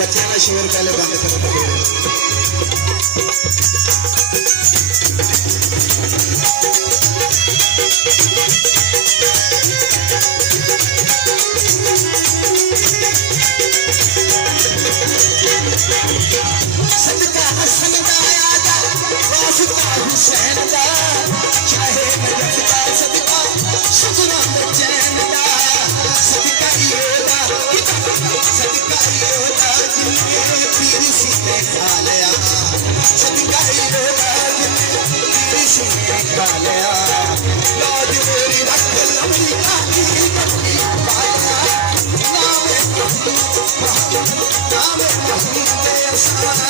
बच्चे में शेर पहले बंद कर दे। सदका हसन दा आजा वास्ता हुसैन दा चाहे नजफ दा सदका शुक्रां दे चैन दा सदका योदा सदका योदा जिन्ने पीर सीने खा लिया सदका योदा जिन्ने पीर सीने खा लिया लाज मेरी रख लंबी काली बत्ती पाया नामे महमूद असाना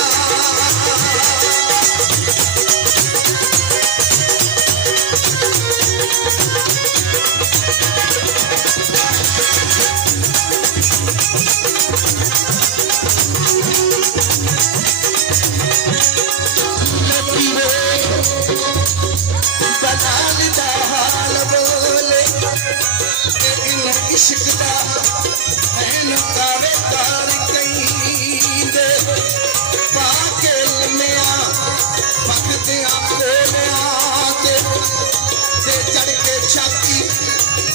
इश्क दा हैन तारे तार कई दे पाके लम्या पकदियां कोलियां ते चढ़ के छाती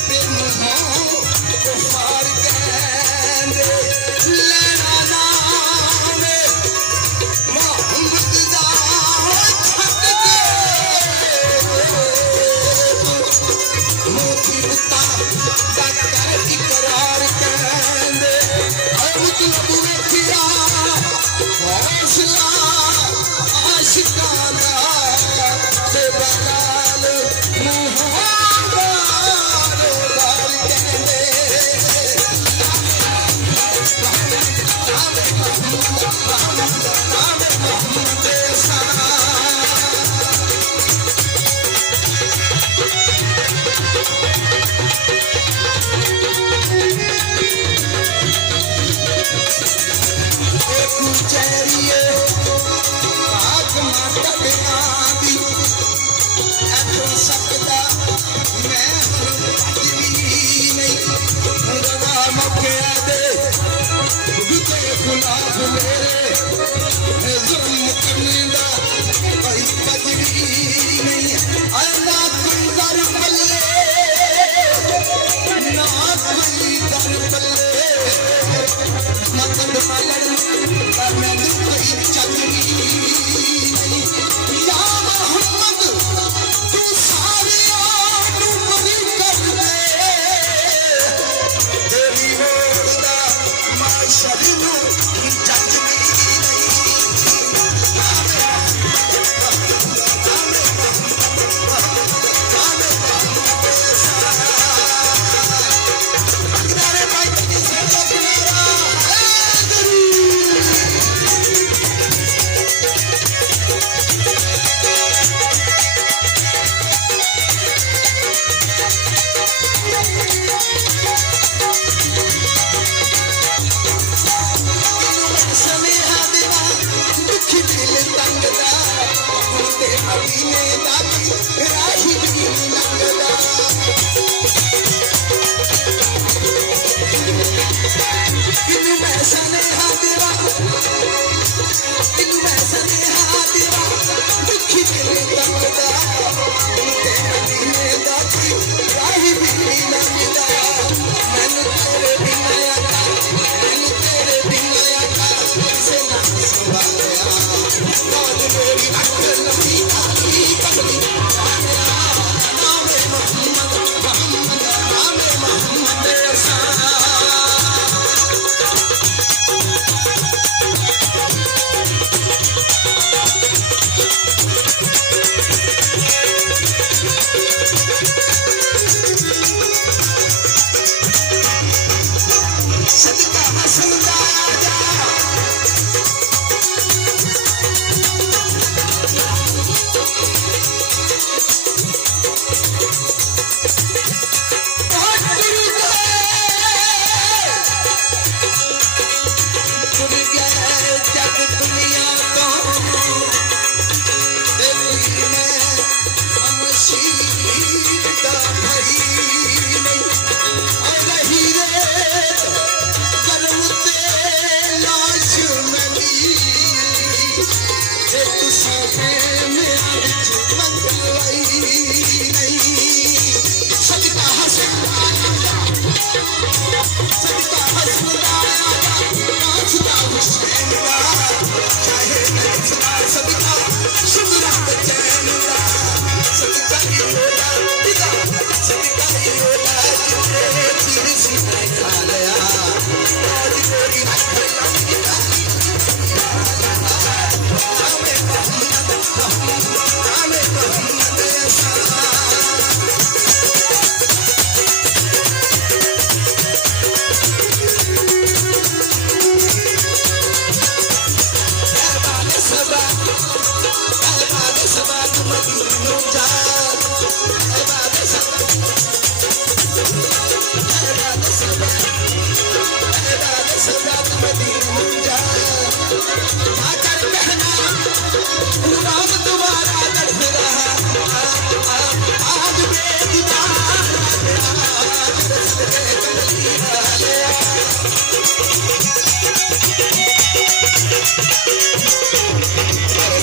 ते मुंहों कुफार कहंदे लैला नाम मोहम्मद दा छक के मोती बुता इकरार कहंदे मतलब वेखिया हौसला आशिकां दा ते बलाल मुहां बार कहंदे महमूद असाना चेरिए आग माता दी ऐथों सकदा मैं भजवी नहीं रवा मौके दे गुते खुलाफ मेरे जुल्म करने दा कोई भजवी नहीं अल्लाह कोई दर पल्ले ना कोई दर पल्ले मकद मलन मैं कोई चंदनी या मोहम्मद तू सारियां नू बरी कर दे तेरी मोड़ दा माशर नू जजनी मेरी मुंजा जाकर कहना राम तुम्हारा दर्द रहा आज बेदीवार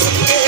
सबके